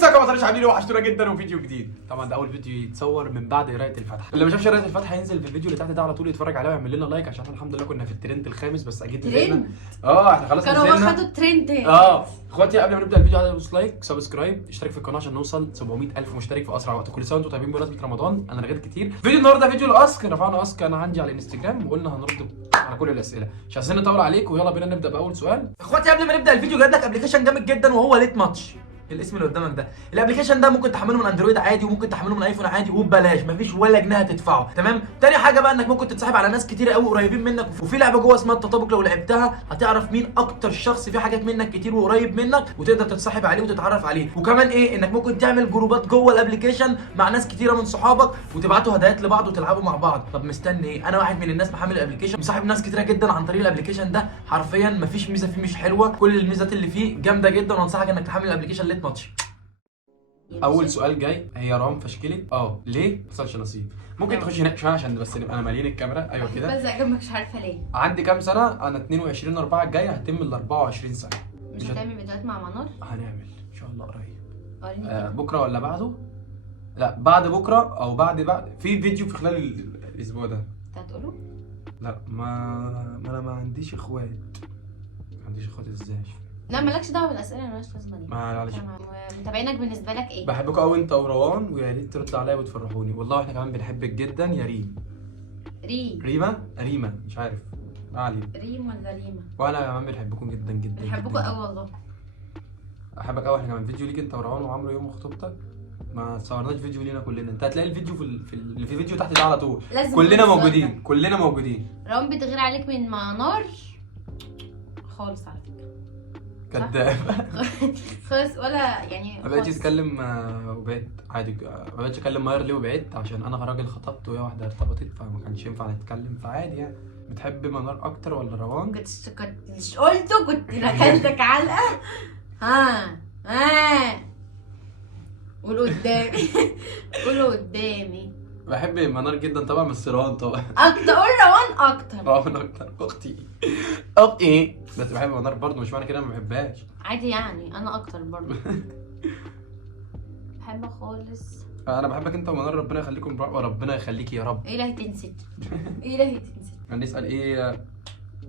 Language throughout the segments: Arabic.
ازيكم يا مصريين عاملين ايه؟ وحشتونا جدا وفيديو جديد. طبعا ده اول فيديو يتصور من بعد قرايه الفاتحه. اللي ما شافش قرايه الفاتحه ينزل في الفيديو اللي تحت ده على طول يتفرج عليه ويعمل لنا لايك عشان احنا الحمد لله كنا في الترند الخامس بس اكيد نزلنا. احنا خلاص كانوا نزلنا. خدوا الترند. اخواتي قبل ما نبدا الفيديو عايز ادوس لايك سبسكرايب اشترك في القناه عشان نوصل 700,000 مشترك في اسرع وقت. كل سنه وانتم طيبين بمناسبه رمضان. انا رغيت كتير. فيديو النهارده فيديو الاسك. رفعنا اسك انا عندي على الانستجرام وقلنا هنرد على كل الاسئله مش عايزين نطول عليك. ويلا بينا نبدا باول سؤال. اخواتي قبل ما نبدا الفيديو جايب لك ابلكيشن جامد جدا وهو ليت ماتش. الاسم اللي قدامك ده الابلكيشن ده ممكن تحمله من اندرويد عادي وممكن تحمله من ايفون عادي وببلاش مفيش ولا جنيه هتدفعه. تمام. تاني حاجه بقى انك ممكن تتصاحب على ناس كتير قوي قريبين منك وفي لعبه جوه اسمها التطابق. لو لعبتها هتعرف مين اكتر شخص في حاجات منك كتير وقريب منك وتقدر تتصاحب عليه وتتعرف عليه. وكمان ايه انك ممكن تعمل جروبات جوه الابلكيشن مع ناس كتيره من صحابك وتبعتوا هدايات لبعض وتلعبوا مع بعض. طب مستني ايه؟ انا واحد من الناس محمل الابلكيشن مصاحب ناس كتيره جدا عن طريق الابلكيشن ده. حرفيا مفيش ميزه فيه مش حلوه. كل الميزات اللي فيه جامده جدا وانصحك انك تحمل الابلكيشن ليت ماتش. اول سؤال جاي هي رام فشكلت ليه ما حصلش نصيب. ممكن تخش هناك شويه عشان بس نبقى مالين الكاميرا. ايوه كده بس جنبك مش عارفه ليه. عندي كام سنه؟ انا 22/4 الجاي هتم ال 24 سنه. مش هتعمل فيديوهات مع منار؟ هنعمل ان شاء الله قريب. وريني بكره ولا بعده؟ لا بعد بكره او بعد في فيديو في خلال الاسبوع ده. انت هتقوله؟ لا ما انا ما عنديش اخوات. ما عنديش اخوات ازاي؟ لا مالكش دعوه بالاسئله اللي مالهاش لازمه دي. معلش. متابعينك بالنسبه لك ايه؟ بحبكوا قوي انت وروان ويا ريت ترد عليا وتفرحوني. والله احنا كمان بنحبك جدا يا ريم. ريما مش عارف. ما علينا. ريم ولا ريما؟ وانا كمان بنحبكم جدا جدا. بنحبكوا قوي والله. احبك قوي. احنا كمان فيديو ليك انت وروان وعمرو يوم خطوبتك ما صورناش فيديو لينا كلنا. انت هتلاقي الفيديو في فيديو تحت ده على طول. كلنا موجودين كلنا موجودين. روان بتغير عليك من منار خالص على فكره. كداب. خالص ولا يعني ما بقتش اتكلم وبعدت عادي. ما بقتش اكلم ماير ليه وبعدت عشان انا راجل خطبت وهي واحده ارتبطت فما كانش ينفع نتكلم فعادي يعني. بتحب منار اكتر ولا روان؟ كنتش قلته كنت ركلتك علقه. ها قول قدامي. بحب منار جدا طبعا بس روان طبعا. اكتر. قول روان اكتر. روان اكتر. اختي بس بحب منار برضه مش معنى كده ما بحبهاش. عادي يعني انا اكتر برضه. بحبك خالص. انا بحبك انت ومنار. ربنا يخليكم وربنا يخليكي يا رب. الهي تنسى. الهي تنسى. هنسال ايه؟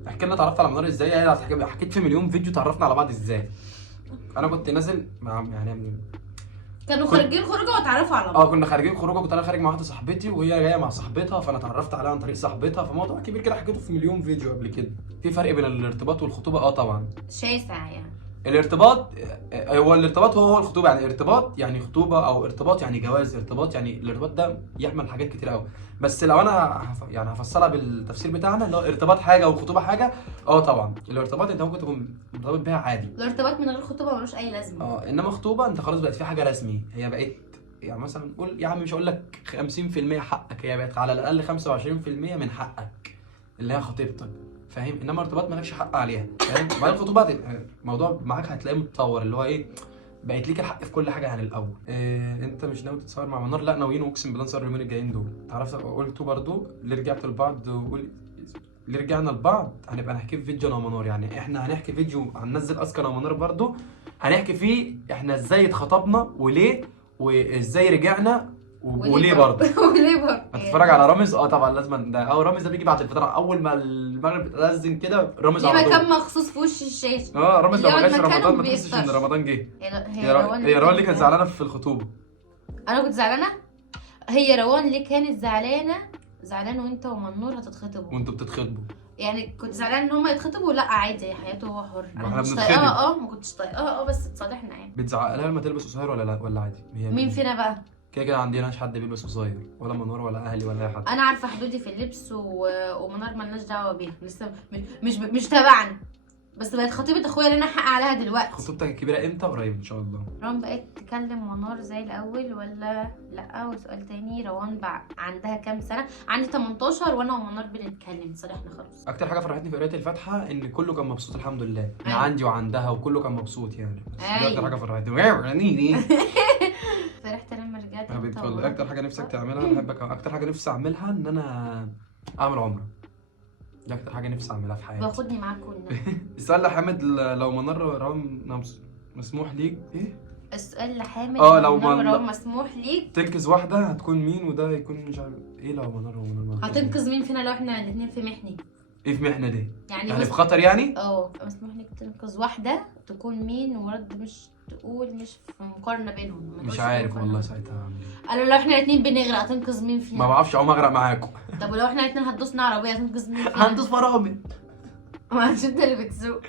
احكي لنا اتعرفت على منار ازاي. يعني حكيت في مليون فيديو تعرفنا على بعض ازاي. انا كنت نازل مع يعني كانوا خارجين خروجه واتعرفوا على بعض. كنا خارجين خروجه. كنت انا خارج مع واحده صاحبتي وهي جايه مع صاحبتها فانا اتعرفت عليها عن طريق صاحبتها. فموضوع كبير كده حكيته في مليون فيديو قبل كده. في فرق بين الارتباط والخطوبه طبعا شاسع يعني. الارتباط هو الخطوبه. يعني ارتباط يعني خطوبه او ارتباط يعني جواز. ارتباط يعني الارتباط ده يحمل حاجات كتير قوي. بس لو انا يعني هفصلها بالتفسير بتاعنا اللي هو ارتباط حاجه والخطوبه حاجه. طبعا الارتباط انت ممكن تكون مرتبط بيها عادي. الارتباط من غير خطوبه ملوش اي لازمه. انما خطوبه انت خلاص بقت في حاجه رسمي. هي بقت يعني مثلا قول يا عم مش هقول لك 50% حقك. هي بقت على الاقل 25% من حقك اللي هي خطيبتك. فاهم؟ انما ارتباط مالكش حق عليها. فاهم؟ بعد الخطوبه الموضوع معاك هتلاقيه متطور اللي هو ايه بقيت ليك الحق في كل حاجه عن الاول. انت مش ناوي تتصور مع منار؟ لا ناويين اقسم بالله نصور اليومين الجايين دول. تعرفت قلتوا برضو ليه رجعتوا لبعض ليه رجعنا لبعض. هنبقى نحكي في فيديو انا ومنار. يعني احنا هنحكي فيديو هننزل اسكا انا ومنار برضو هنحكي فيه احنا ازاي اتخطبنا وليه وازاي رجعنا وليه برضه. وليه برضه؟ هتتفرج على رامز؟ طبعا لازم ده. رامز ده بيجي بعد الفطار اول ما المغرب تأذن كده. رامز على طول. ليه مكان مخصوص في وش الشاشه. رامز لو ما جاش رمضان ما تحسش ان رمضان جه. هي روان اللي كانت زعلانه في الخطوبه. انا كنت زعلانه. هي روان اللي كانت زعلانه وانت ومنور هتتخطبوا وانتوا بتتخطبوا. يعني كنت زعلان ان هم يتخطبوا. لا عادي حياته هو حر. احنا مش طايقاها. ما كنتش طايقاها بس اتصالحنا يعني. بتزعق لها لما تلبس قصير ولا عادي؟ مين فينا بقى؟ كده عندناش حد بيلبس قصير ولا منور ولا اهلي ولا اي حد. انا عارفه حدودي في اللبس ومنار مالناش دعوه بيها. لسه مش تبعنا. بس بقت خطيبه اخويا اللي انا حق عليها دلوقتي. خطوبتك الكبيره امتى؟ قريب ان شاء الله. روان بقت تكلم منار زي الاول ولا لا؟ وسؤال تاني روان بقى عندها كام سنه؟ عندي 18 وانا ومنار بنتكلم صالحنا خلاص. اكتر حاجه فرحتني في قرايه الفاتحه ان كله كان مبسوط الحمد لله. انا عندي وعندها وكله كان مبسوط يعني. دي اكتر حاجه فرحتني. فرحت لما رجعت. والله اكتر حاجه نفسك تعملها. انا بحبك. اكتر حاجه نفسي اعملها ان انا اعمل عمره. دي اكتر حاجه نفسي اعملها في حياتي. باخدني معاك كلنا. السؤال ده حامد لو منار روان مسموح ليك ايه السؤال لحامد لو منور مسموح ليك تنقذ واحده هتكون مين، وده يكون مش عارف ايه. لو منور هتنقذ مين فينا لو احنا الاثنين في محنه؟ ايه في محنه دي؟ يعني في خطر يعني؟ مسموح لك تنقذ واحده، تكون مين؟ ورد مش تقول مش في مقارنه بينهم. مش عارف والله ساعتها هعمل ايه. قالوا لو احنا الاثنين بنغرق هتنقذ مين فينا؟ ما بعرفش اعوم، اغرق معاكم. طب ولو احنا الاثنين هتدوسنا عربيه هتنقذ مين فينا؟ هندوس فرامل. ما انت اللي بتسوق.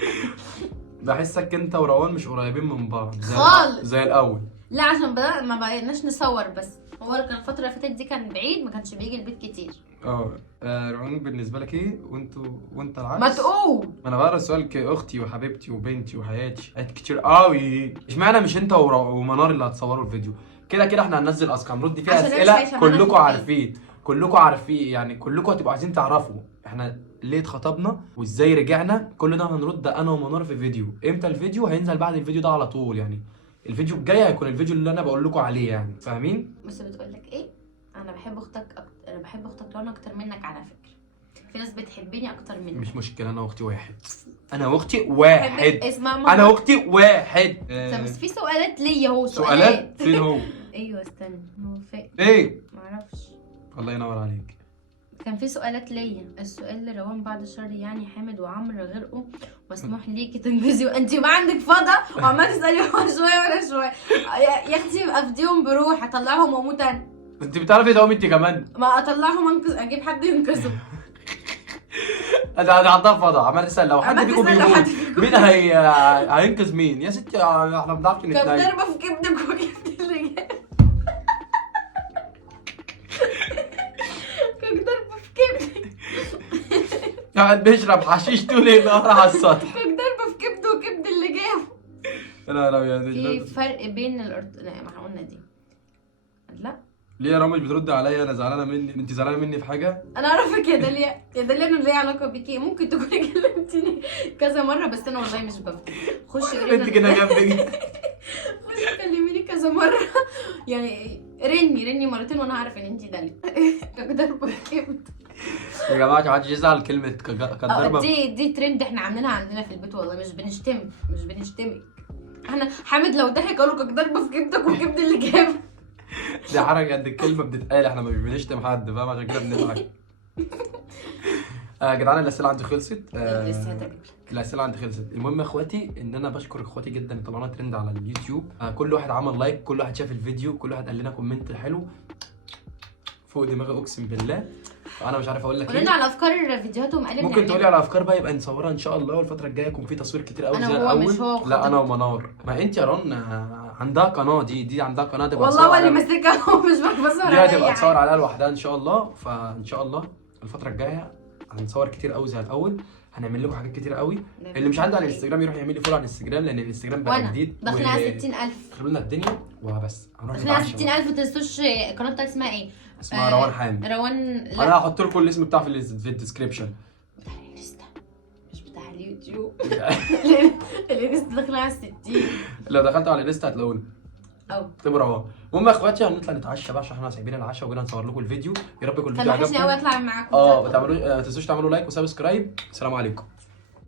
بحسك انت وروان مش قريبين من بعض خالص زي الاول. لا عشان ما بقيناش نصور، بس هو كان الفتره اللي فاتت دي كان بعيد، ما كانش بيجي البيت كتير. روان بالنسبه لك ايه وانت العكس؟ ما تقول. ما انا بقرا السؤال كاختي وحبيبتي وبنتي وحياتي، حاجات كتير قوي. اشمعنى مش انت ومنار اللي هتصوروا الفيديو؟ كده كده احنا هننزل اسكا هنرد فيها اسئله كلكم عارفين يعني كلكم هتبقوا عايزين تعرفوا احنا ليه اتخطبنا وازاي رجعنا. كل ده هنرد انا ومنار في فيديو. امتى الفيديو؟ هينزل بعد الفيديو ده على طول، يعني الفيديو الجاي هيكون الفيديو اللي انا بقول لكم عليه، يعني فاهمين؟ بس بتقول لك ايه، انا بحب اختك انا بحب اختك رنا اكتر منك على فكره. في ناس بتحبني اكتر منك. مش مشكله، انا واختي واحد. انا واختي واحد. بس في سؤالات ليا اهو. سؤالات فين هو؟ ايوه استنى، هو فين؟ ايه؟ معرفش. الله ينور عليك. كان في سؤالات ليا. السؤال لروان بعد الشر يعني حامد وعمرو غرقوا، مسموح ليكي تنجزي وانت ما عندك فضا وعمال تسالي هو شويه ولا شويه. يا اختي افديهم بروح اطلعهم واموت انا. انت بتعرفي تعومي انت كمان؟ ما اطلعهم انقذ، اجيب حد ينقذهم. انا عندها فضا عمال تسال لو حد فيكم بيموت مين هينقذ مين؟ يا ستي احنا ما بنعرفش نتناقش. كانت ضربه في كبدك وكبد الرجال. قاعد بيشرب حشيش طول النهار على السطح. كان ضربه في كبده وكبد اللي جابه. في فرق بين لا ما احنا قلنا دي. لا ليه يا رامي مش بترد عليا؟ انا زعلانه مني. انت زعلانه مني في حاجه؟ انا اعرفك يا داليا انا ليا علاقه بيكي. ممكن تكوني كلمتيني كذا مره بس انا والله مش بفتكر. خشي انت كده جنبي. خشي كلميني كذا مره يعني. رني مرتين وانا عارفه ان انت داليا. كان ضربه في كبد. يا جماعه ما حدش يزعل كلمه كانت ضربه. دي ترند احنا عاملينها عندنا في البيت والله. مش بنشتمك احنا. حامد لو ضحك قالوا كانت ضربه في كبدك وكبد اللي جابه. دي حركه قد الكلمه بتتقال. احنا مش بنشتم حد فاهم، عشان كده بنضحك. يا جدعان الاسئله عندي خلصت. الاسئله عندي خلصت. المهم يا اخواتي ان انا بشكر اخواتي جدا اللي طلعونا ترند على اليوتيوب. كل واحد عمل لايك، كل واحد شاف الفيديو، كل واحد قال لنا كومنت حلو فوق دماغي اقسم بالله. انا مش عارف اقول لك ايه. قولنا على افكار فيديوهاتهم. ممكن تقولي على افكار بقى يبقى نصورها ان شاء الله. والفتره الجايه يكون في تصوير كتير قوي زي الاول. لا انا ومنار. ما انت يا رن عندها قناه. دي عندها قناه تبقى والله هو اللي ماسكها ومش بصور عليها. دي هتبقى تصور عليها لوحدها ان شاء الله. فان شاء الله الفتره الجايه هنصور كتير قوي زي الاول. هنعمل لكم حاجات كتير قوي. اللي مش عنده على الانستجرام يروح يعمل لي فولو على الانستجرام، لان الانستجرام بقى جديد. داخلين على 60,000. خلوا لنا الدنيا وبس. داخلين على 60,000. ما تنسوش القناه بتاعتي اسمها ايه؟ اسمها روان حامد. لا. انا هحط لكم الاسم بتاعها في الديسكربشن. بتاع الانستا مش بتاع اليوتيوب. الانستا داخله على 60. لو دخلتوا على الانستا هتلاقونا. اكتبوا روان. المهم يا اخواتي هنطلع نتعشى بقى عشان احنا سايبين العشاء وجينا نصور لكم الفيديو. يا رب يكون الفيديو عجبكم. وحشني قوي اطلع معاكم. ما تنسوش تعملوا لايك وسبسكرايب. السلام عليكم.